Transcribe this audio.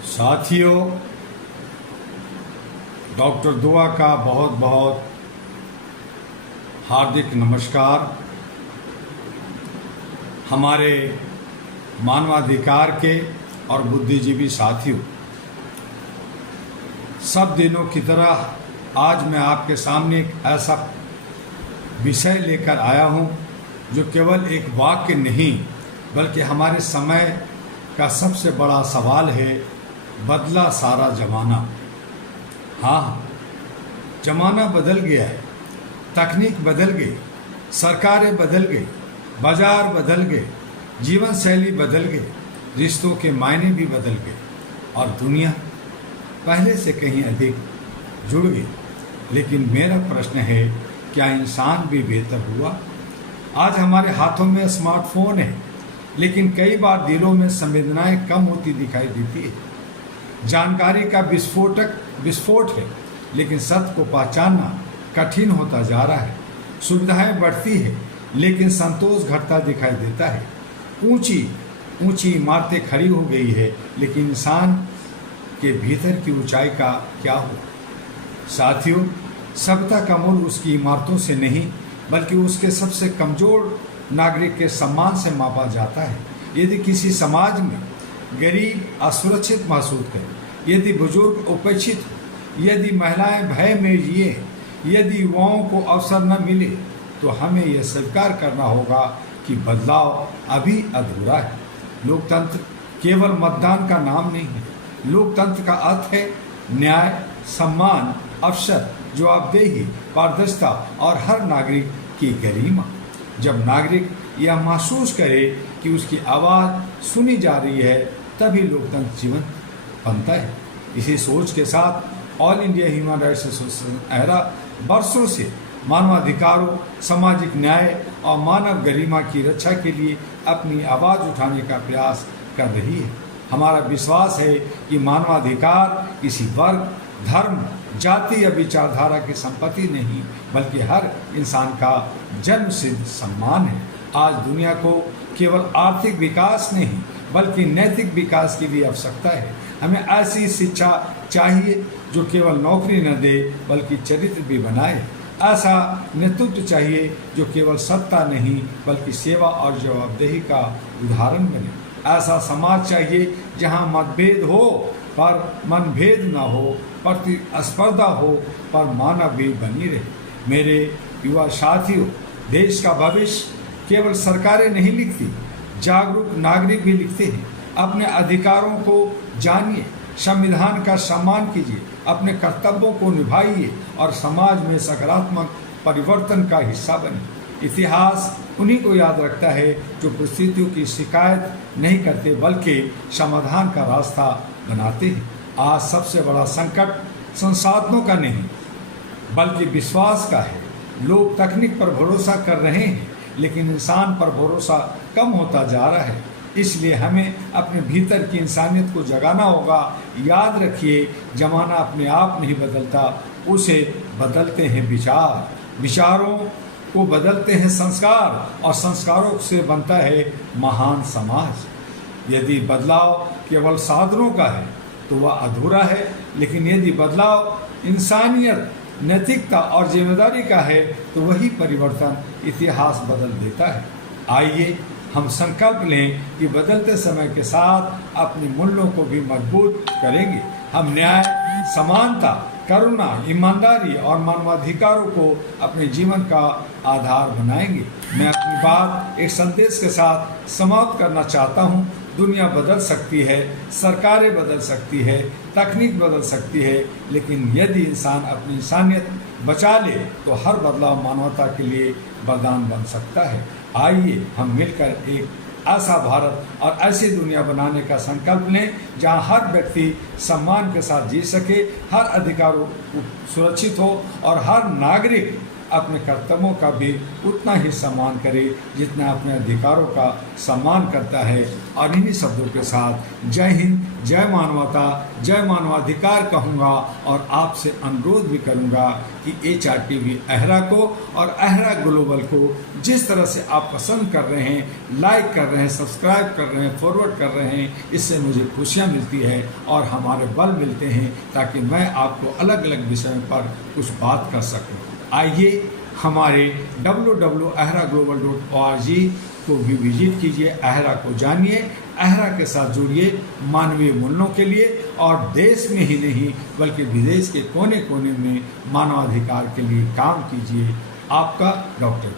साथियों, डॉक्टर दुआ का बहुत बहुत हार्दिक नमस्कार। हमारे मानवाधिकार के और बुद्धिजीवी साथियों, सब दिनों की तरह आज मैं आपके सामने एक ऐसा विषय लेकर आया हूँ जो केवल एक वाक्य नहीं बल्कि हमारे समय का सबसे बड़ा सवाल है। बदला सारा जमाना। हाँ, जमाना बदल गया है, तकनीक बदल गई, सरकारें बदल गई, बाजार बदल गए, जीवन शैली बदल गई, रिश्तों के मायने भी बदल गए और दुनिया पहले से कहीं अधिक जुड़ गई। लेकिन मेरा प्रश्न है, क्या इंसान भी बेहतर हुआ? आज हमारे हाथों में स्मार्टफोन है, लेकिन कई बार दिलों में संवेदनाएं कम होती दिखाई देती है। जानकारी का विस्फोट है, लेकिन सत्य को पहचानना कठिन होता जा रहा है। सुविधाएं बढ़ती है, लेकिन संतोष घटता दिखाई देता है। ऊंची ऊंची इमारतें खड़ी हो गई है, लेकिन इंसान के भीतर की ऊंचाई का क्या हुआ? साथियों, सभ्यता का मूल उसकी इमारतों से नहीं बल्कि उसके सबसे कमजोर नागरिक के सम्मान से मापा जाता है। यदि किसी समाज में गरीब असुरक्षित महसूस करे, यदि बुजुर्ग उपेक्षित, यदि महिलाएं भय में जिए, यदि युवाओं को अवसर न मिले, तो हमें यह स्वीकार करना होगा कि बदलाव अभी अधूरा है। लोकतंत्र केवल मतदान का नाम नहीं है। लोकतंत्र का अर्थ है न्याय, सम्मान, अवसर, जवाबदेही, पारदर्शिता और हर नागरिक की गरिमा। जब नागरिक यह महसूस करे कि उसकी आवाज़ सुनी जा रही है, तभी लोकतंत्र जीवन बनता है। इसी सोच के साथ all India human rights association era वर्षों से मानवाधिकारों, सामाजिक न्याय और मानव गरिमा की रक्षा के लिए अपनी आवाज़ उठाने का प्रयास कर रही है। हमारा विश्वास है कि मानवाधिकार किसी वर्ग, धर्म, जाति या विचारधारा की संपत्ति नहीं बल्कि हर इंसान का जन्मसिद्ध सम्मान है। आज दुनिया को केवल आर्थिक विकास नहीं बल्कि नैतिक विकास की भी आवश्यकता है। हमें ऐसी शिक्षा चाहिए जो केवल नौकरी न दे बल्कि चरित्र भी बनाए। ऐसा नेतृत्व चाहिए जो केवल सत्ता नहीं बल्कि सेवा और जवाबदेही का उदाहरण बने। ऐसा समाज चाहिए जहां मतभेद हो पर मनभेद न हो, प्रतिस्पर्धा हो पर मानव भी बनी रहे। मेरे युवा साथियों, देश का भविष्य केवल सरकारें नहीं लिखती, जागरूक नागरिक भी लिखते हैं। अपने अधिकारों को जानिए, संविधान का सम्मान कीजिए, अपने कर्तव्यों को निभाइए और समाज में सकारात्मक परिवर्तन का हिस्सा बनिए। इतिहास उन्हीं को याद रखता है जो परिस्थितियों की शिकायत नहीं करते बल्कि समाधान का रास्ता बनाते हैं। आज सबसे बड़ा संकट संसाधनों का नहीं बल्कि विश्वास का है। लोग तकनीक पर भरोसा कर रहे हैं, लेकिन इंसान पर भरोसा कम होता जा रहा है। इसलिए हमें अपने भीतर की इंसानियत को जगाना होगा। याद रखिए, जमाना अपने आप नहीं बदलता, उसे बदलते हैं विचार, विचारों को बदलते हैं संस्कार और संस्कारों से बनता है महान समाज। यदि बदलाव केवल साधनों का है तो वह अधूरा है, लेकिन यदि बदलाव इंसानियत, नैतिकता और जिम्मेदारी का है तो वही परिवर्तन इतिहास बदल देता है। आइए हम संकल्प लें कि बदलते समय के साथ अपने मूल्यों को भी मजबूत करेंगे। हम न्याय, समानता, करुणा, ईमानदारी और मानवाधिकारों को अपने जीवन का आधार बनाएंगे। मैं अपनी बात एक संदेश के साथ समाप्त करना चाहता हूँ। दुनिया बदल सकती है, सरकारें बदल सकती है, तकनीक बदल सकती है, लेकिन यदि इंसान अपनी इंसानियत बचा ले तो हर बदलाव मानवता के लिए वरदान बन सकता है। आइए हम मिलकर एक ऐसा भारत और ऐसी दुनिया बनाने का संकल्प लें जहां हर व्यक्ति सम्मान के साथ जी सके, हर अधिकार सुरक्षित हो और हर नागरिक अपने कर्तव्यों का भी उतना ही सम्मान करे जितना अपने अधिकारों का सम्मान करता है। और इन्हीं शब्दों के साथ जय हिंद, जय मानवता, जय मानवाधिकार कहूँगा और आपसे अनुरोध भी करूँगा कि HRTV अहरा को और अहरा ग्लोबल को जिस तरह से आप पसंद कर रहे हैं, लाइक कर रहे हैं, सब्सक्राइब कर रहे हैं, फॉरवर्ड कर रहे हैं, इससे मुझे खुशियाँ मिलती है और हमारे बल मिलते हैं ताकि मैं आपको अलग अलग विषयों पर कुछ बात कर सकूँ। आइए हमारे www.ahraglobal.org को भी विजिट कीजिए, अहरा को जानिए, अहरा के साथ जुड़िए मानवीय मूल्यों के लिए और देश में ही नहीं बल्कि विदेश के कोने कोने में मानवाधिकार के लिए काम कीजिए। आपका डॉक्टर